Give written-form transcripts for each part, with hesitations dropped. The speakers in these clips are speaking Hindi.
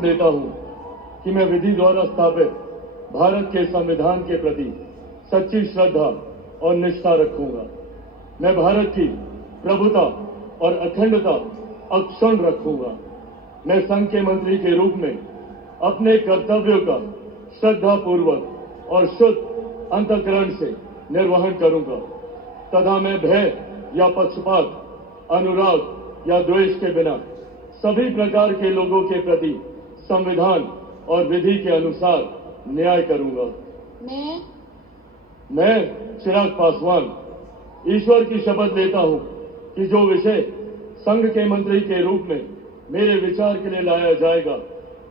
शपथ लेता हूं कि मैं विधि द्वारा स्थापित भारत के संविधान के प्रति सच्ची श्रद्धा और निष्ठा रखूंगा। मैं भारत की प्रभुता और अखंडता अक्षुण्ण रखूंगा। मैं संघ के मंत्री के रूप में अपने कर्तव्यों का श्रद्धापूर्वक और शुद्ध अंतःकरण से निर्वहन करूंगा तथा मैं भय या पक्षपात, अनुराग या द्वेष के बिना सभी प्रकार के लोगों के प्रति संविधान और विधि के अनुसार न्याय करूंगा। मैं चिराग पासवान ईश्वर की शपथ लेता हूं कि जो विषय संघ के मंत्री के रूप में मेरे विचार के लिए लाया जाएगा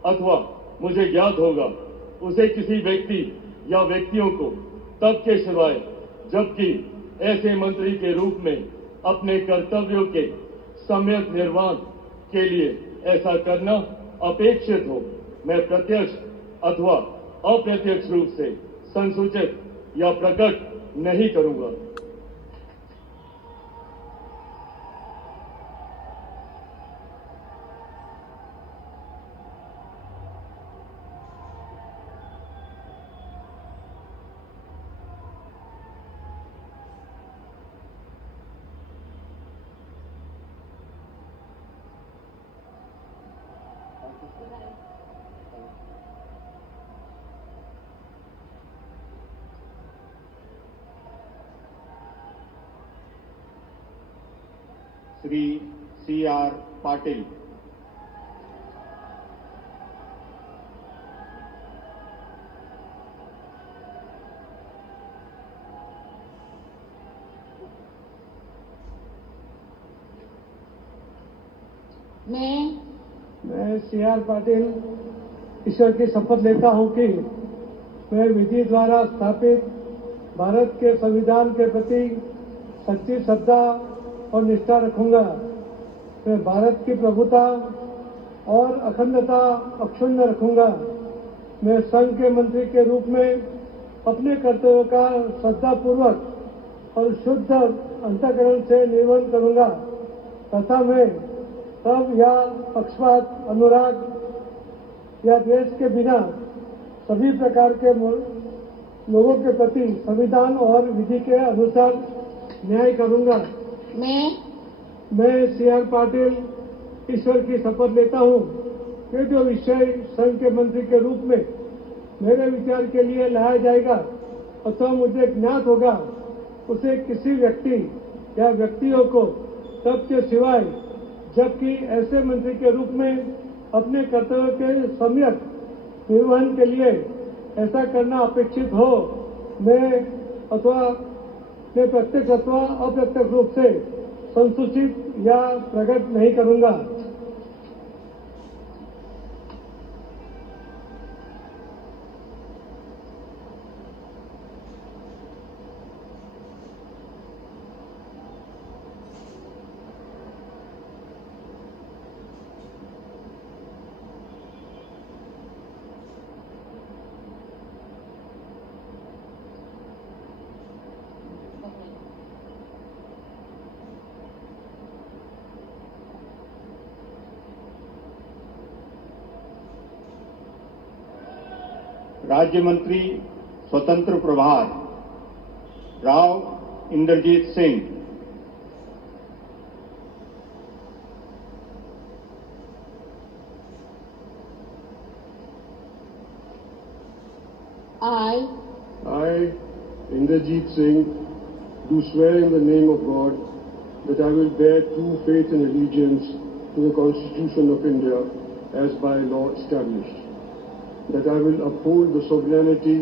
अथवा मुझे ज्ञात होगा, उसे किसी व्यक्ति या व्यक्तियों को तब के सिवाय जबकि ऐसे मंत्री के रूप में अपने कर्तव्यों के सम्यक निर्वहन के लिए ऐसा करना अपेक्षित हो, मैं प्रत्यक्ष अथवा अप्रत्यक्ष रूप से संसूचित या प्रकट नहीं करूंगा। श्री C.R. पाटिल। मैं C.R. पाटिल ईश्वर की शपथ लेता हूं कि मैं विधि द्वारा स्थापित भारत के संविधान के प्रति सच्ची श्रद्धा और निष्ठा रखूंगा। मैं भारत की प्रभुता और अखंडता अक्षुण्ण रखूंगा। मैं संघ के मंत्री के रूप में अपने कर्तव्यों का श्रद्धापूर्वक और शुद्ध अंतःकरण से निर्वहन करूंगा तथा मैं तब या पक्षपात, अनुराग या द्वेष के बिना सभी प्रकार के लोगों के प्रति संविधान और विधि के अनुसार न्याय करूंगा। मैं C.R. पाटिल ईश्वर की शपथ लेता हूं कि जो विषय संघ के मंत्री के रूप में मेरे विचार के लिए लाया जाएगा अथवा मुझे ज्ञात होगा, उसे किसी व्यक्ति या व्यक्तियों को तब के सिवाय जबकि ऐसे मंत्री के रूप में अपने कर्तव्य के सम्यक निर्वहन के लिए ऐसा करना अपेक्षित हो, मैं प्रत्यक्ष अथवा अप्रत्यक्ष रूप से संसूचित या प्रकट नहीं करूंगा। राज्य मंत्री स्वतंत्र प्रभार Rao Inderjeet Singh. I, Inderjeet Singh, do swear in the name of God that I will bear true faith and allegiance to the Constitution of India as by law established, that I will uphold the sovereignty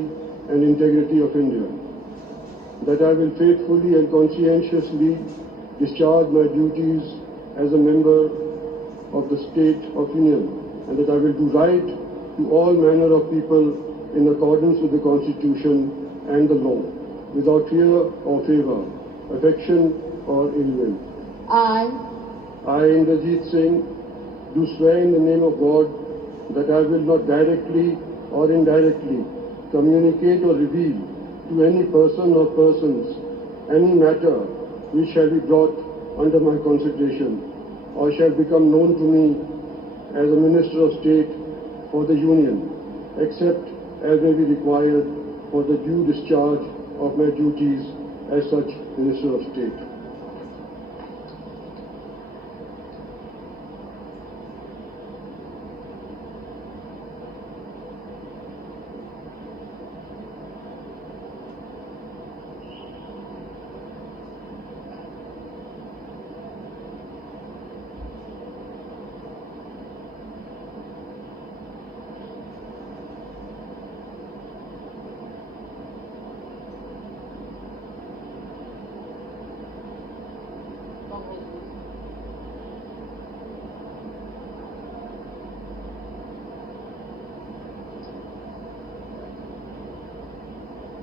and integrity of India, that I will faithfully and conscientiously discharge my duties as a member of the State of Union, and that I will do right to all manner of people in accordance with the Constitution and the law, without fear or favor, affection or ill will. I, Inderjeet Singh, do swear in the name of God that I will not directly or indirectly communicate or reveal to any person or persons any matter which shall be brought under my consideration or shall become known to me as a Minister of State for the Union, except as may be required for the due discharge of my duties as such Minister of State.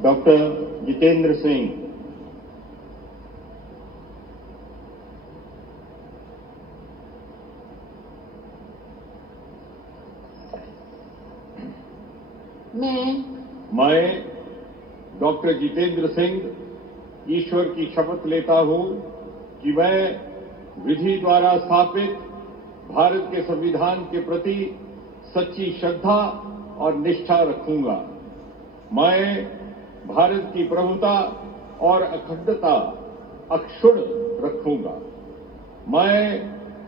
Doctor Jitendra Singh, मैं डॉक्टर जितेंद्र सिंह ईश्वर की शपथ लेता हूं कि मैं विधि द्वारा स्थापित भारत के संविधान के प्रति सच्ची श्रद्धा और निष्ठा रखूंगा। मैं भारत की प्रभुता और अखंडता अक्षुण्ण रखूंगा। मैं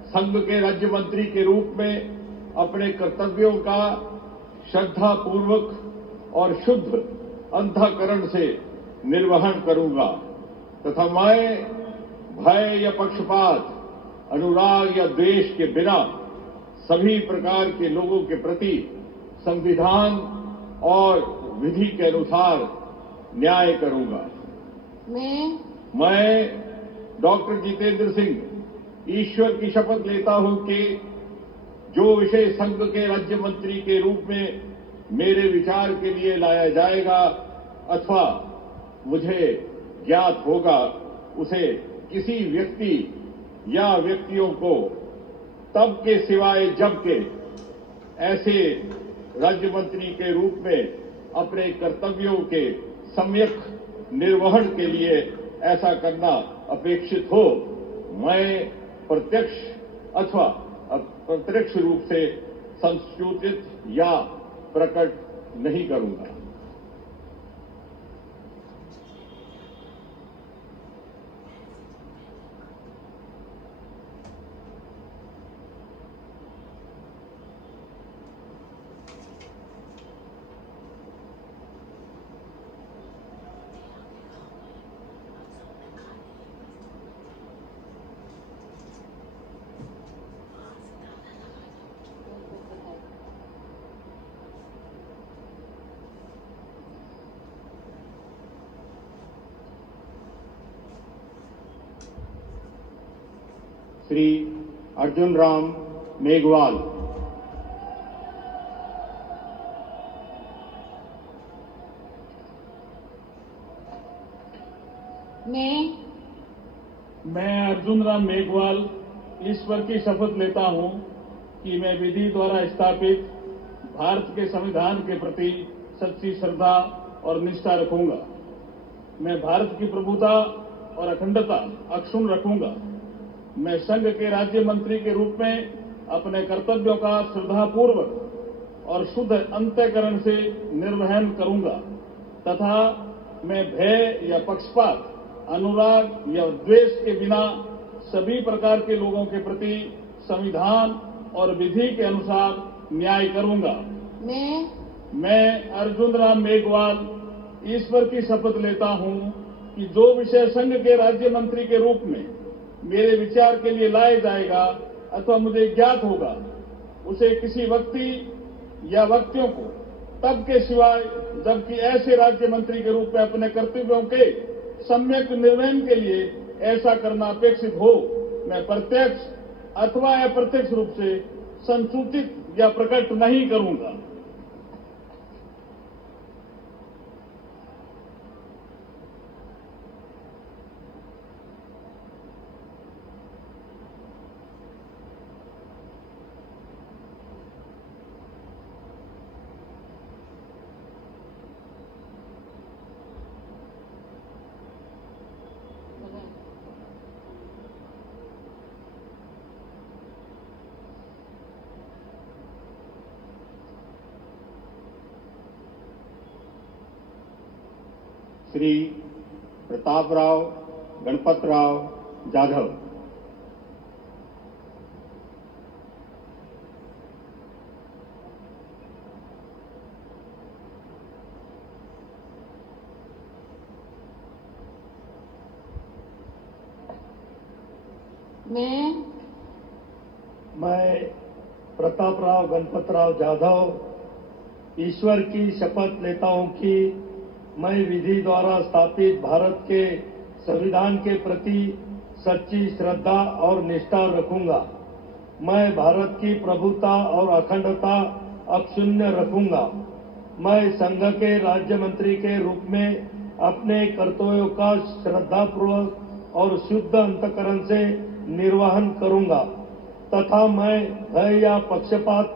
संघ के राज्य मंत्री के रूप में अपने कर्तव्यों का श्रद्धापूर्वक और शुद्ध अंतःकरण से निर्वहन करूंगा तथा मैं भय या पक्षपात, अनुराग या द्वेष के बिना सभी प्रकार के लोगों के प्रति संविधान और विधि के अनुसार न्याय करूंगा। मैं डॉक्टर जितेंद्र सिंह ईश्वर की शपथ लेता हूं कि जो विषय संघ के राज्य मंत्री के रूप में मेरे विचार के लिए लाया जाएगा अथवा मुझे ज्ञात होगा, उसे किसी व्यक्ति या व्यक्तियों को तब के सिवाय जबकि ऐसे राज्य मंत्री के रूप में अपने कर्तव्यों के सम्यक निर्वहन के लिए ऐसा करना अपेक्षित हो, मैं प्रत्यक्ष अथवा अप्रत्यक्ष रूप से संसूचित या प्रकट नहीं करूंगा। श्री अर्जुन राम मेघवाल, मैं अर्जुन राम मेघवाल ईश्वर की शपथ लेता हूं कि मैं विधि द्वारा स्थापित भारत के संविधान के प्रति सच्ची श्रद्धा और निष्ठा रखूंगा। मैं भारत की प्रभुता और अखंडता अक्षुण्ण रखूंगा। मैं संघ के राज्य मंत्री के रूप में अपने कर्तव्यों का श्रद्धापूर्वक और शुद्ध अंतःकरण से निर्वहन करूंगा तथा मैं भय या पक्षपात, अनुराग या द्वेष के बिना सभी प्रकार के लोगों के प्रति संविधान और विधि के अनुसार न्याय करूंगा। मैं अर्जुन राम मेघवाल ईश्वर की शपथ लेता हूं कि जो विषय संघ के राज्य मंत्री के रूप में मेरे विचार के लिए लाया जाएगा अथवा मुझे ज्ञात होगा, उसे किसी व्यक्ति या व्यक्तियों को तब के सिवाय जबकि ऐसे राज्य मंत्री के रूप में अपने कर्तव्यों के सम्यक निर्वहन के लिए ऐसा करना अपेक्षित हो, मैं प्रत्यक्ष अथवा अप्रत्यक्ष रूप से संसूचित या प्रकट नहीं करूंगा। श्री प्रतापराव गणपतराव जाधव। मैं प्रतापराव गणपतराव जाधव ईश्वर की शपथ लेता हूं कि मैं विधि द्वारा स्थापित भारत के संविधान के प्रति सच्ची श्रद्धा और निष्ठा रखूंगा। मैं भारत की प्रभुता और अखंडता अक्षुण्ण रखूंगा। मैं संघ के राज्य मंत्री के रूप में अपने कर्तव्यों का श्रद्धापूर्वक और शुद्ध अंतकरण से निर्वहन करूंगा तथा मैं भय या पक्षपात,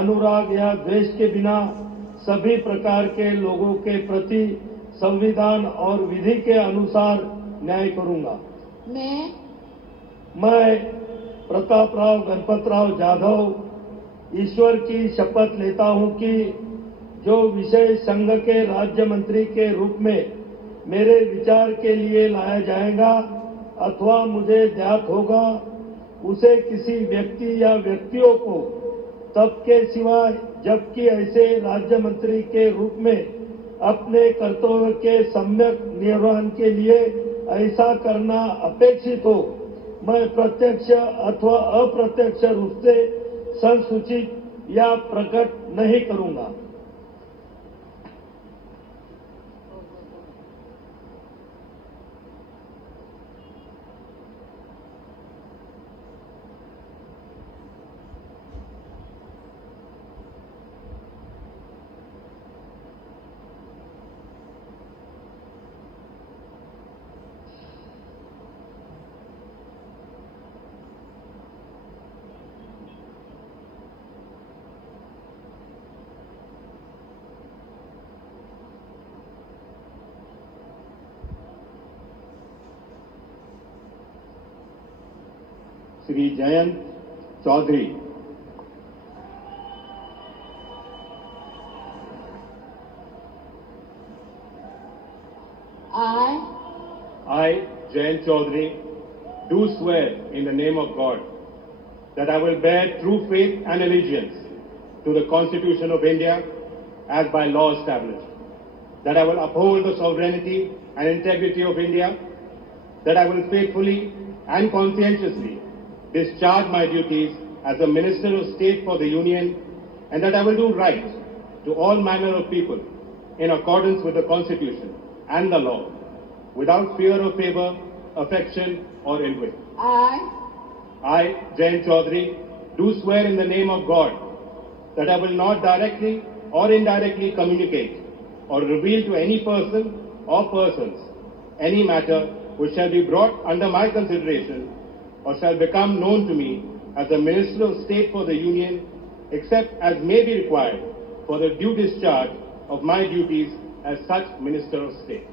अनुराग या द्वेष के बिना सभी प्रकार के लोगों के प्रति संविधान और विधि के अनुसार न्याय करूंगा। मैं प्रतापराव गणपतराव जाधव ईश्वर की शपथ लेता हूं कि जो विषय संघ के राज्य मंत्री के रूप में मेरे विचार के लिए लाया जाएगा अथवा मुझे ज्ञात होगा, उसे किसी व्यक्ति या व्यक्तियों को तब के सिवाय जबकि ऐसे राज्य मंत्री के रूप में अपने कर्तव्य के सम्यक निर्वहन के लिए ऐसा करना अपेक्षित हो, मैं प्रत्यक्ष अथवा अप्रत्यक्ष रूप से संसूचित या प्रकट नहीं करूंगा। Shri Jayant Chaudhary. I, Jayant Chaudhary, do swear in the name of God that I will bear true faith and allegiance to the Constitution of India as by law established, that I will uphold the sovereignty and integrity of India, that I will faithfully and conscientiously discharge my duties as a Minister of State for the Union, and that I will do right to all manner of people in accordance with the Constitution and the law, without fear or favor, affection or ill will. I, Jayant Chaudhary, do swear in the name of God that I will not directly or indirectly communicate or reveal to any person or persons any matter which shall be brought under my consideration or shall become known to me as a Minister of State for the Union, except as may be required for the due discharge of my duties as such Minister of State.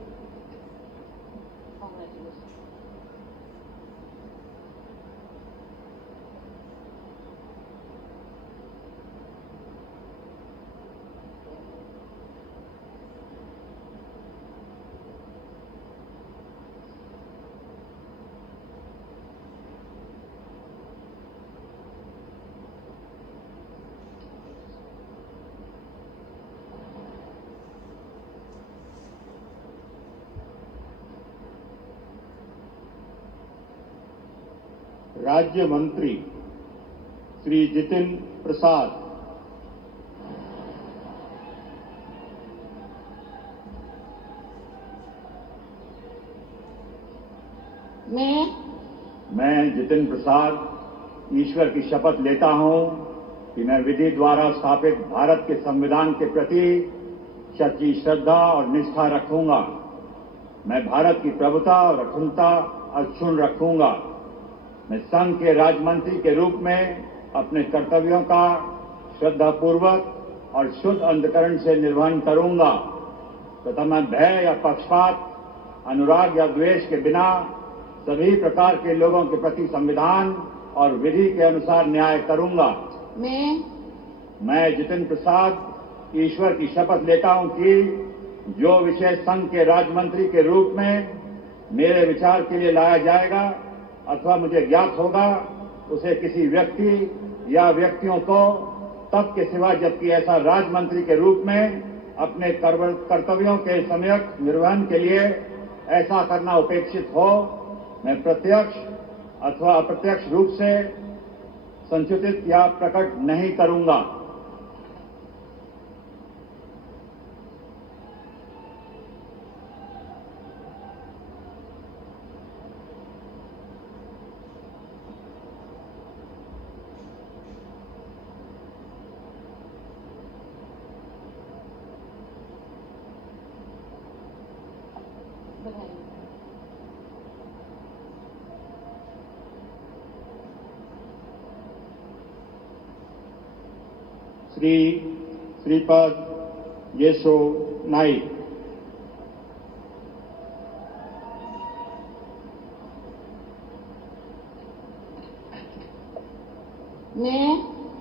राज्य मंत्री श्री जितेंद्र प्रसाद। मैं जितेंद्र प्रसाद ईश्वर की शपथ लेता हूं कि मैं विधि द्वारा स्थापित भारत के संविधान के प्रति सच्ची श्रद्धा और निष्ठा रखूंगा। मैं भारत की प्रभुता और अखंडता अक्षुण्ण रखूंगा। मैं संघ के राज्य मंत्री के रूप में अपने कर्तव्यों का श्रद्धापूर्वक और शुद्ध अंतकरण से निर्वहन करूंगा तथा मैं भय या पक्षपात, अनुराग या द्वेष के बिना सभी प्रकार के लोगों के प्रति संविधान और विधि के अनुसार न्याय करूंगा। मैं जितेंद्र प्रसाद ईश्वर की शपथ लेता हूं कि जो विषय संघ के राज्य मंत्री के रूप में मेरे विचार के लिए लाया जाएगा अथवा मुझे ज्ञात होगा, उसे किसी व्यक्ति या व्यक्तियों को तब के सिवा जबकि ऐसा राज्य मंत्री के रूप में अपने कर्तव्यों के सम्यक निर्वहन के लिए ऐसा करना उपेक्षित हो, मैं प्रत्यक्ष अथवा अप्रत्यक्ष रूप से संचित या प्रकट नहीं करूंगा। श्रीपद येसो नाइक।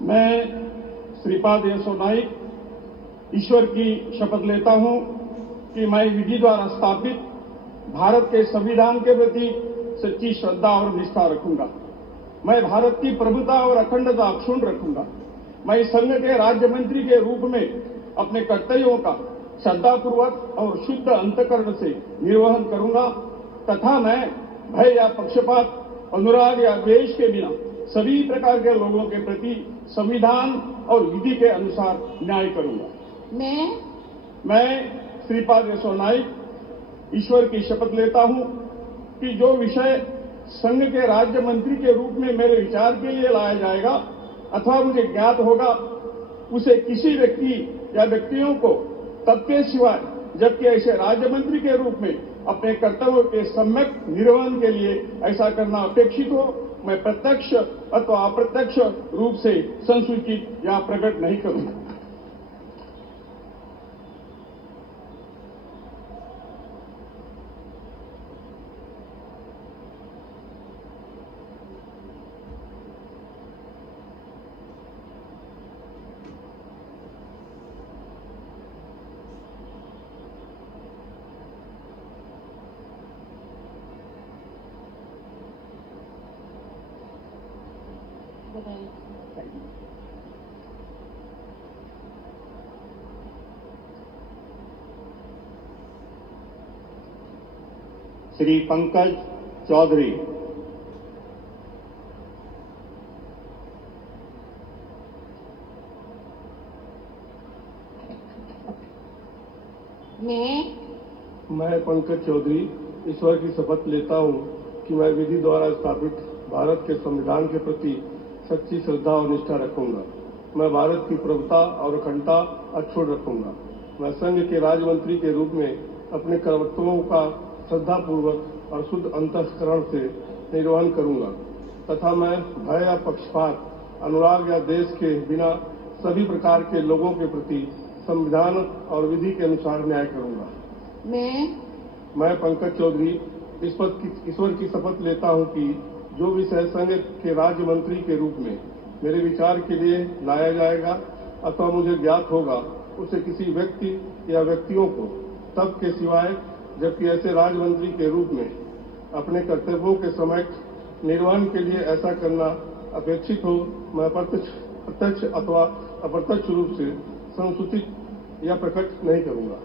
मैं श्रीपाद येसो नाइक ईश्वर की शपथ लेता हूं कि मैं विधि द्वारा स्थापित भारत के संविधान के प्रति सच्ची श्रद्धा और निष्ठा रखूंगा। मैं भारत की प्रभुता और अखंडता अक्षुण्ण रखूंगा। मैं संघ के राज्य मंत्री के रूप में अपने कर्तव्यों का श्रद्धापूर्वक और शुद्ध अंतकरण से निर्वहन करूंगा तथा मैं भय या पक्षपात, अनुराग या द्वेष के बिना सभी प्रकार के लोगों के प्रति संविधान और विधि के अनुसार न्याय करूंगा। मैं श्रीपाद येसो नाइक ईश्वर की शपथ लेता हूं कि जो विषय संघ के राज्य मंत्री के रूप में मेरे विचार के लिए लाया जाएगा अथवा मुझे ज्ञात होगा, उसे किसी व्यक्ति या व्यक्तियों को तब के सिवाय जबकि ऐसे राज्य मंत्री के रूप में अपने कर्तव्यों के सम्यक निर्वहन के लिए ऐसा करना अपेक्षित हो, मैं प्रत्यक्ष अथवा अप्रत्यक्ष रूप से संसूचित या प्रकट नहीं करूंगा। श्री पंकज चौधरी। मैं पंकज चौधरी ईश्वर की शपथ लेता हूं कि मैं विधि द्वारा स्थापित भारत के संविधान के प्रति सच्ची श्रद्धा और निष्ठा रखूंगा। मैं भारत की प्रभुता और अखंडता अक्षुण्ण रखूंगा। मैं संघ के राज्य मंत्री के रूप में अपने कर्तव्यों का श्रद्धापूर्वक और शुद्ध अंतःकरण से निर्वहन करूंगा तथा मैं भय या पक्षपात, अनुराग या देश के बिना सभी प्रकार के लोगों के प्रति संविधान और विधि के अनुसार न्याय करूंगा। मैं पंकज चौधरी ईश्वर की शपथ लेता हूं कि जो विषय संघ के राज्य मंत्री के रूप में मेरे विचार के लिए लाया जाएगा अथवा मुझे ज्ञात होगा, उसे किसी व्यक्ति या व्यक्तियों को तब के सिवाय जबकि ऐसे राज्य मंत्री के रूप में अपने कर्तव्यों के समय निर्वहन के लिए ऐसा करना अपेक्षित हो, मैं प्रत्यक्ष अथवा अप्रत्यक्ष रूप से संसूचित या प्रकट नहीं करूंगा।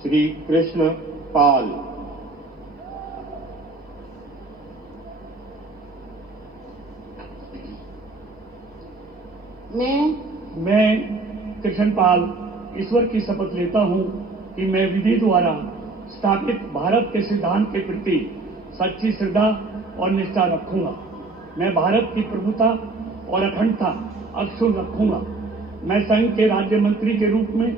श्री कृष्ण पाल। मैं कृष्ण पाल ईश्वर की शपथ लेता हूं कि मैं विधि द्वारा स्थापित भारत के सिद्धांत के प्रति सच्ची श्रद्धा और निष्ठा रखूंगा। मैं भारत की प्रभुता और अखंडता अक्षुण्ण रखूंगा। मैं संघ के राज्य मंत्री के रूप में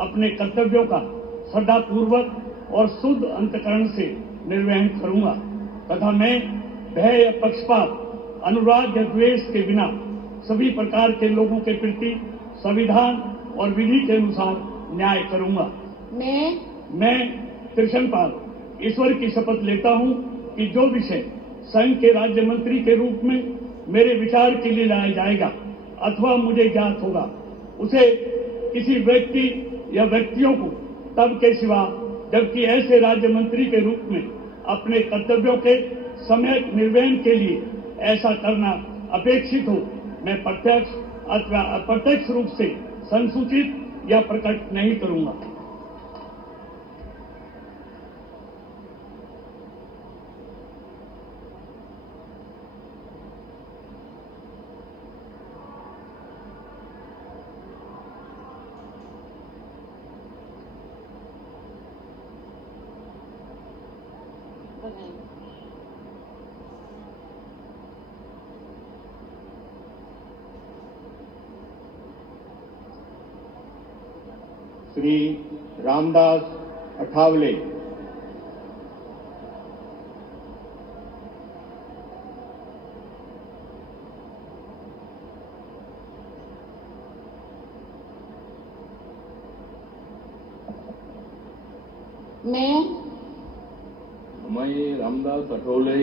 अपने कर्तव्यों का श्रद्धापूर्वक और शुद्ध अंतकरण से निर्वहन करूंगा तथा मैं भय या पक्षपात, अनुराग या द्वेष के बिना सभी प्रकार के लोगों के प्रति संविधान और विधि के अनुसार न्याय करूंगा। मैं कृष्णपाल ईश्वर की शपथ लेता हूं कि जो विषय संघ के राज्य मंत्री के रूप में मेरे विचार के लिए लाया जाएगा अथवा मुझे ज्ञात होगा, उसे किसी व्यक्ति या व्यक्तियों को तब के सिवा जबकि ऐसे राज्य मंत्री के रूप में अपने कर्तव्यों के सम्यक निर्वहन के लिए ऐसा करना अपेक्षित हो, मैं प्रत्यक्ष अथवा अप्रत्यक्ष रूप से संसूचित या प्रकट नहीं करूंगा। श्री रामदास अठावले। मैं रामदास अठावले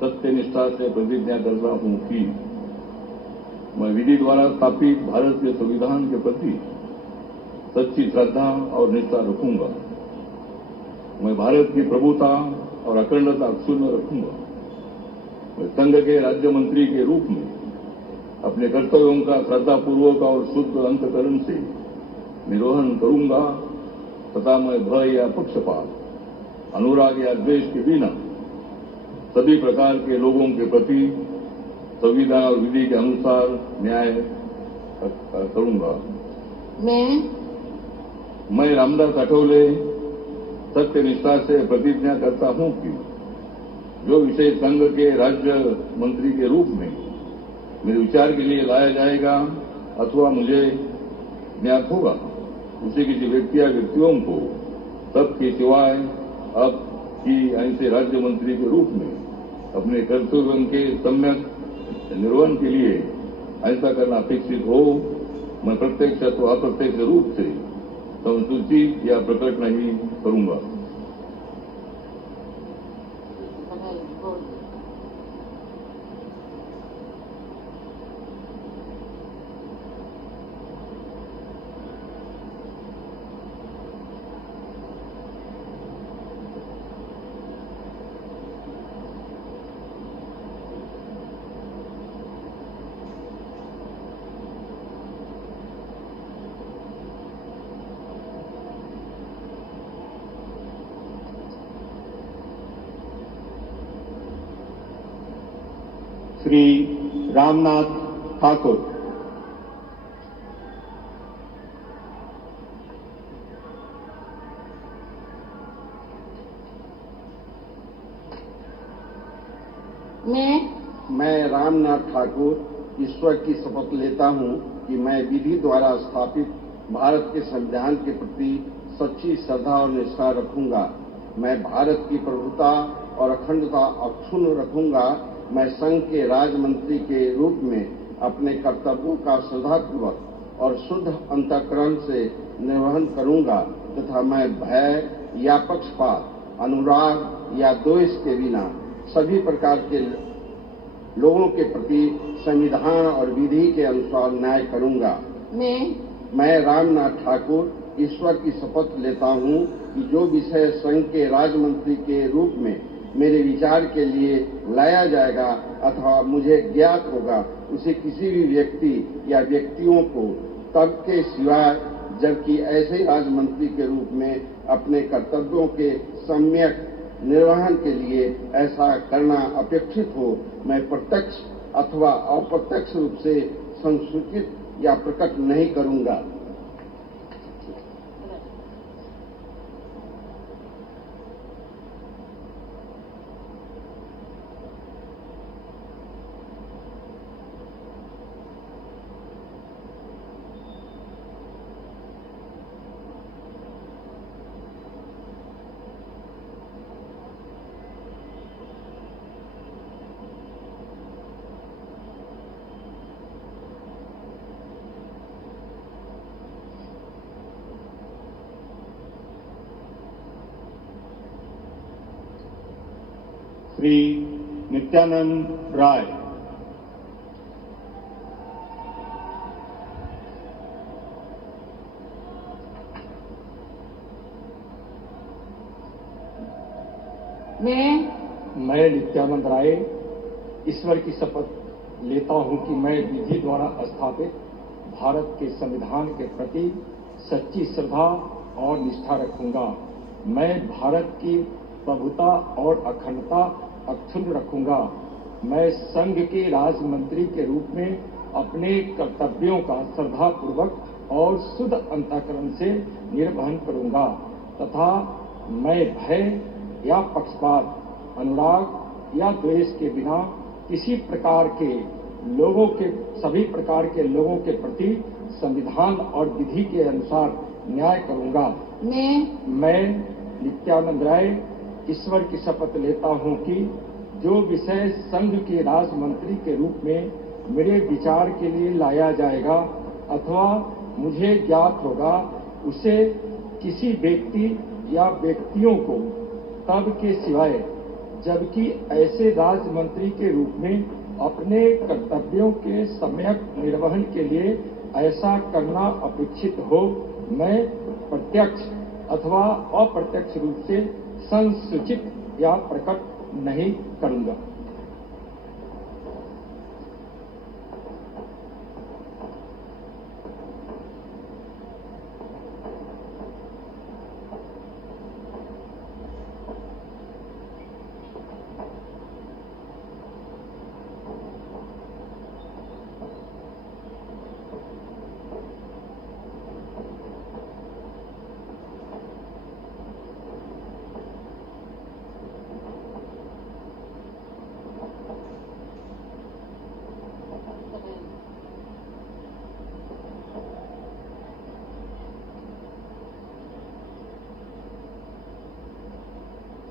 सत्यनिष्ठा से प्रतिज्ञा करता हूं कि मैं विधि द्वारा स्थापित भारत के संविधान के प्रति सच्ची श्रद्धा और निष्ठा रखूंगा। मैं भारत की प्रभुता और अखंडता अक्षुण्ण रखूंगा। मैं संघ के राज्य मंत्री के रूप में अपने कर्तव्यों का श्रद्धापूर्वक और शुद्ध अंतकरण से निर्वहन करूंगा तथा मैं भय या पक्षपात, अनुराग या द्वेष के बिना सभी प्रकार के लोगों के प्रति संविधान और विधि के अनुसार न्याय करूंगा। मैं रामदास अठावले सत्यनिष्ठा से प्रतिज्ञा करता हूं कि जो विषय संघ के राज्य मंत्री के रूप में मेरे विचार के लिए लाया जाएगा अथवा मुझे ज्ञात होगा, उसे किसी व्यक्ति या व्यक्तियों को तब के सिवाय अब की ऐसे राज्य मंत्री के रूप में अपने कर्तव्यों के सम्यक निर्वहन के लिए ऐसा करना अपेक्षित हो, मैं प्रत्यक्ष अथवा अप्रत्यक्ष रूप से संसूचित या प्रकट नहीं करूंगा। श्री रामनाथ ठाकुर। मैं रामनाथ ठाकुर ईश्वर की शपथ लेता हूं कि मैं विधि द्वारा स्थापित भारत के संविधान के प्रति सच्ची श्रद्धा और निष्ठा रखूंगा। मैं भारत की प्रभुता और अखंडता अक्षुण्ण रखूंगा। मैं संघ के राज्य मंत्री के रूप में अपने कर्तव्यों का श्रद्धापूर्वक और शुद्ध अंतःकरण से निर्वहन करूंगा तथा मैं भय या पक्षपात, अनुराग या द्वेष के बिना सभी प्रकार के लोगों के प्रति संविधान और विधि के अनुसार न्याय करूंगा। मैं रामनाथ ठाकुर ईश्वर की शपथ लेता हूं कि जो विषय संघ के राज्य मंत्री के रूप में मेरे विचार के लिए लाया जाएगा अथवा मुझे ज्ञात होगा, उसे किसी भी व्यक्ति या व्यक्तियों को तब के सिवाय जबकि ऐसे राज्य मंत्री के रूप में अपने कर्तव्यों के सम्यक निर्वहन के लिए ऐसा करना अपेक्षित हो, मैं प्रत्यक्ष अथवा अप्रत्यक्ष रूप से संसूचित या प्रकट नहीं करूंगा। श्री नित्यानंद राय। मैं नित्यानंद राय ईश्वर की शपथ लेता हूं कि मैं विधि द्वारा स्थापित भारत के संविधान के प्रति सच्ची श्रद्धा और निष्ठा रखूंगा। मैं भारत की प्रभुता और अखंडता अक्षुण्ण रखूंगा। मैं संघ के राज्य मंत्री के रूप में अपने कर्तव्यों का श्रद्धापूर्वक और शुद्ध अंतःकरण से निर्वहन करूंगा तथा मैं भय या पक्षपात, अनुराग या द्वेष के बिना किसी प्रकार के सभी प्रकार के लोगों के प्रति संविधान और विधि के अनुसार न्याय करूंगा। मैं नित्यानंद राय ईश्वर की शपथ लेता हूं कि जो विषय संघ के राज्य मंत्री के रूप में मेरे विचार के लिए लाया जाएगा अथवा मुझे ज्ञात होगा, उसे किसी व्यक्ति या व्यक्तियों को तब के सिवाय जबकि ऐसे राज्य मंत्री के रूप में अपने कर्तव्यों के सम्यक निर्वहन के लिए ऐसा करना अपेक्षित हो, मैं प्रत्यक्ष अथवा अप्रत्यक्ष रूप से संसूचित या प्रकट नहीं करूंगा।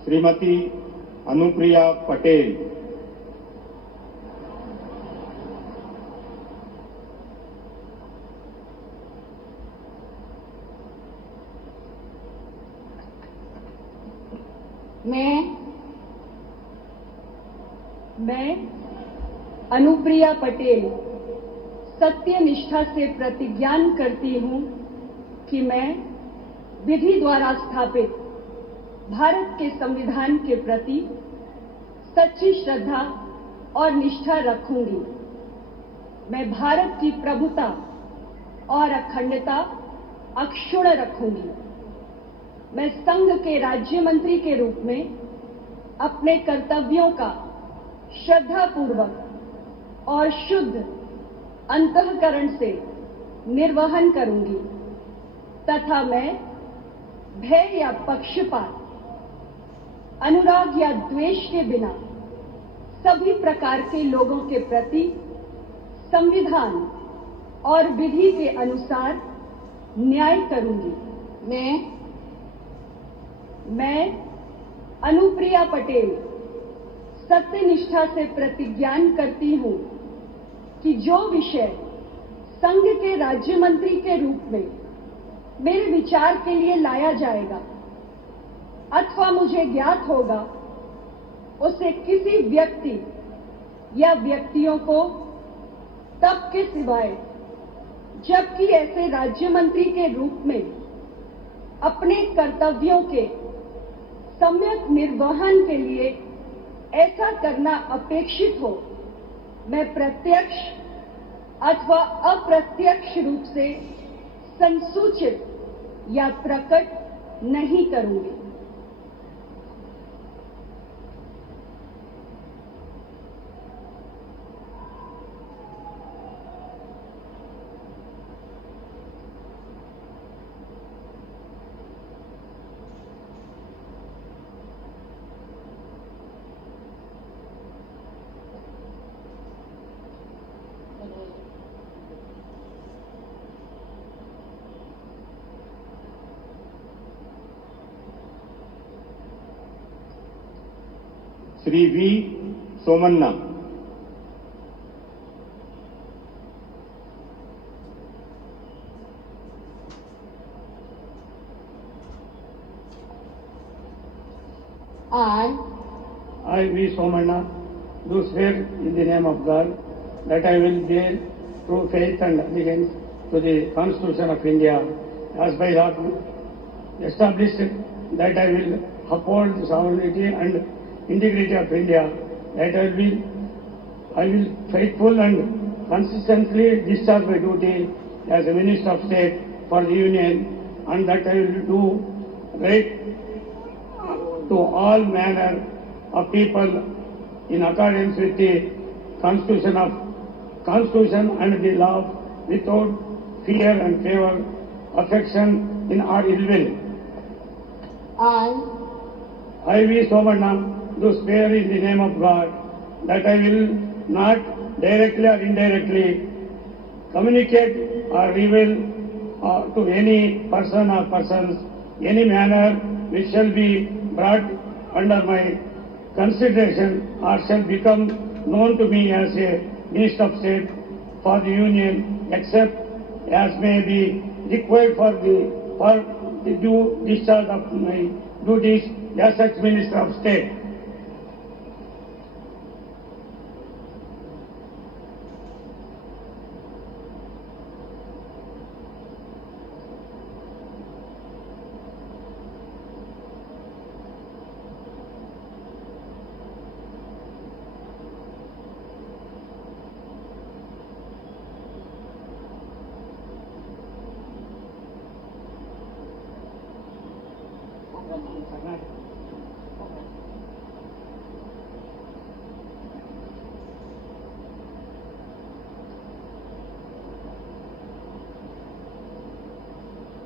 श्रीमती अनुप्रिया पटेल। मैं अनुप्रिया पटेल सत्य निष्ठा से प्रतिज्ञान करती हूं कि मैं विधि द्वारा स्थापित भारत के संविधान के प्रति सच्ची श्रद्धा और निष्ठा रखूंगी। मैं भारत की प्रभुता और अखंडता अक्षुण्ण रखूंगी। मैं संघ के राज्य मंत्री के रूप में अपने कर्तव्यों का श्रद्धापूर्वक और शुद्ध अंतःकरण से निर्वहन करूंगी तथा मैं भय या पक्षपात, अनुराग या द्वेष के बिना सभी प्रकार के लोगों के प्रति संविधान और विधि के अनुसार न्याय करूंगी। मैं अनुप्रिया पटेल सत्यनिष्ठा से प्रतिज्ञान करती हूं कि जो विषय संघ के राज्य मंत्री के रूप में मेरे विचार के लिए लाया जाएगा अथवा मुझे ज्ञात होगा, उसे किसी व्यक्ति या व्यक्तियों को तब के सिवाय जबकि ऐसे राज्य मंत्री के रूप में अपने कर्तव्यों के सम्यक निर्वहन के लिए ऐसा करना अपेक्षित हो, मैं प्रत्यक्ष अथवा अप्रत्यक्ष रूप से संसूचित या प्रकट नहीं करूंगी। Shri V Somanna. I, V. Somanna, do swear in the name of God that I will bear true faith and allegiance to the Constitution of India as by law established, that I will uphold the sovereignty and integrity of India, that I will faithful and consistently discharge my duty as a Minister of State for the Union, and that I will do right to all manner of people in accordance with the Constitution and the law, without fear and favor, affection, or ill will. I, V. Somanna, do swear in the name of God that I will not directly or indirectly communicate or reveal to any person or persons any manner which shall be brought under my consideration or shall become known to me as a Minister of State for the Union, except as may be required for the due discharge of my duties as such Minister of State.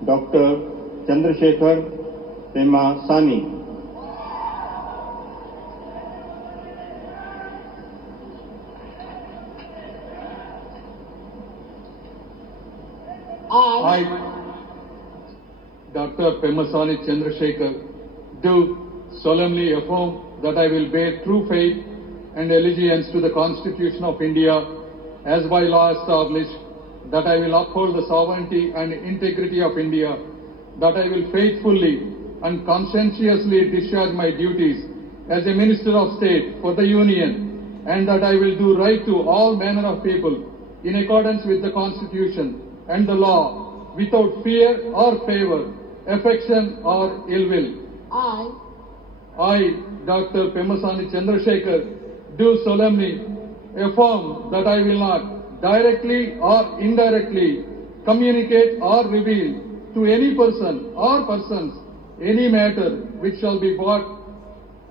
Doctor Chandrashekhar Pema सानी, I, Dr. Pemasani Chandrasekhar, do solemnly affirm that I will bear true faith and allegiance to the Constitution of India as by law established, that I will uphold the sovereignty and integrity of India, that I will faithfully and conscientiously discharge my duties as a Minister of State for the Union, and that I will do right to all manner of people in accordance with the Constitution and the law, without fear or favor, affection or ill will. I, Dr. Pemasani Chandrasekhar, do solemnly affirm that I will not directly or indirectly communicate or reveal to any person or persons any matter which shall be brought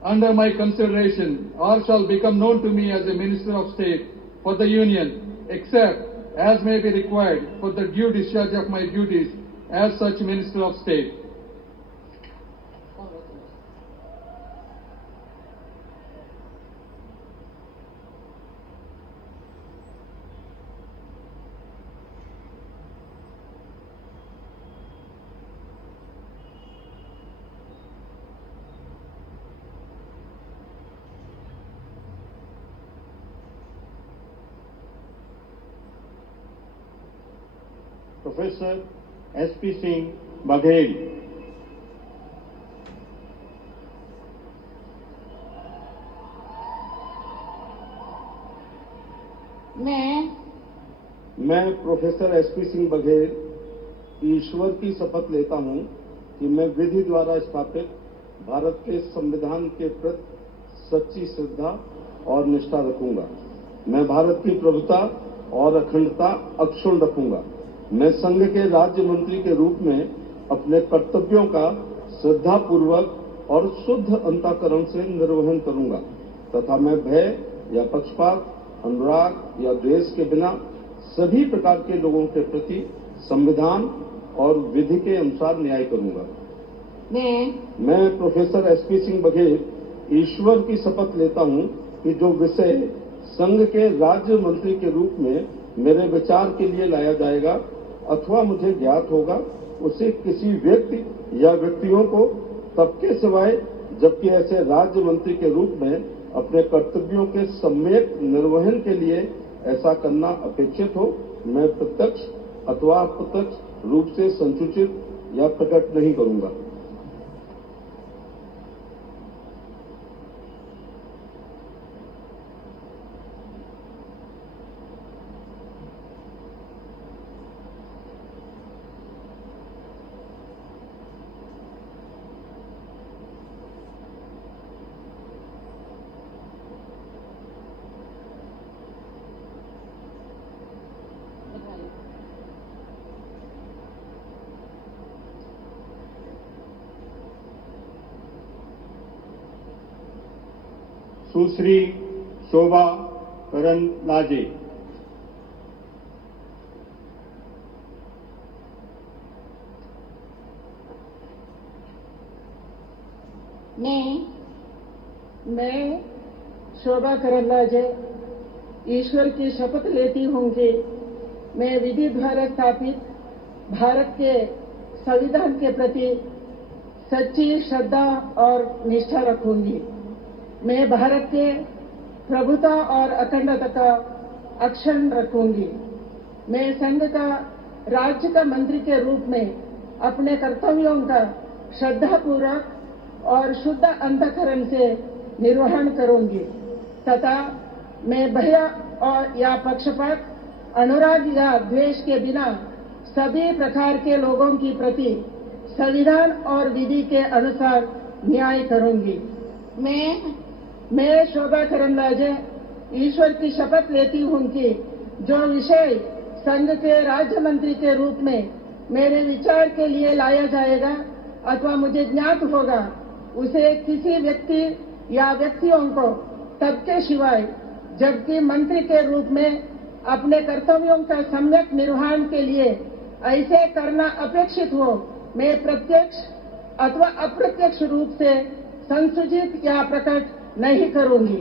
under my consideration or shall become known to me as a Minister of State for the Union, except as may be required for the due discharge of my duties as such Minister of State. Professor SP Singh Baghel, मैं प्रोफेसर एसपी सिंह बघेल ईश्वर की शपथ लेता हूं कि मैं विधि द्वारा स्थापित भारत के संविधान के प्रति सच्ची श्रद्धा और निष्ठा रखूंगा। मैं भारत की प्रभुता और अखंडता अक्षुण्ण रखूंगा। मैं संघ के राज्य मंत्री के रूप में अपने कर्तव्यों का श्रद्धापूर्वक और शुद्ध अंतःकरण से निर्वहन करूंगा तथा मैं भय या पक्षपात, अनुराग या द्वेष के बिना सभी प्रकार के लोगों के प्रति संविधान और विधि के अनुसार न्याय करूंगा। मैं प्रोफेसर एसपी सिंह बघेल ईश्वर की शपथ लेता हूं कि जो विषय संघ के राज्य मंत्री के रूप में मेरे विचार के लिए लाया जाएगा अथवा मुझे ज्ञात होगा, उसे किसी व्यक्ति या व्यक्तियों को तब के सिवाय जबकि ऐसे राज्य मंत्री के रूप में अपने कर्तव्यों के सम्यक निर्वहन के लिए ऐसा करना अपेक्षित हो, मैं प्रत्यक्ष अथवा अप्रत्यक्ष रूप से संसूचित या प्रकट नहीं करूंगा। सुश्री शोभा करंदलाजे। मैं शोभा करंदलाजे ईश्वर की शपथ लेती हूँ कि मैं विधि द्वारा स्थापित भारत के संविधान के प्रति सच्ची श्रद्धा और निष्ठा रखूंगी। मैं भारत के प्रभुता और अखंडता का अक्षुण्ण रखूंगी। मैं संघ का राज्य का मंत्री के रूप में अपने कर्तव्यों का श्रद्धापूर्वक और शुद्ध अंतःकरण से निर्वहन करूंगी तथा मैं भय और या पक्षपात, अनुराग या द्वेष के बिना सभी प्रकार के लोगों की प्रति संविधान और विधि के अनुसार न्याय करूंगी। मैं शोभा करंदलाजे ईश्वर की शपथ लेती हूँ कि जो विषय संघ के राज्य मंत्री के रूप में मेरे विचार के लिए लाया जाएगा अथवा मुझे ज्ञात होगा, उसे किसी व्यक्ति या व्यक्तियों को तब के सिवाय जबकि मंत्री के रूप में अपने कर्तव्यों का सम्यक निर्वहन के लिए ऐसे करना अपेक्षित हो, मैं प्रत्यक्ष अथवा अप्रत्यक्ष रूप से संसूचित या प्रकट नहीं करूंगी।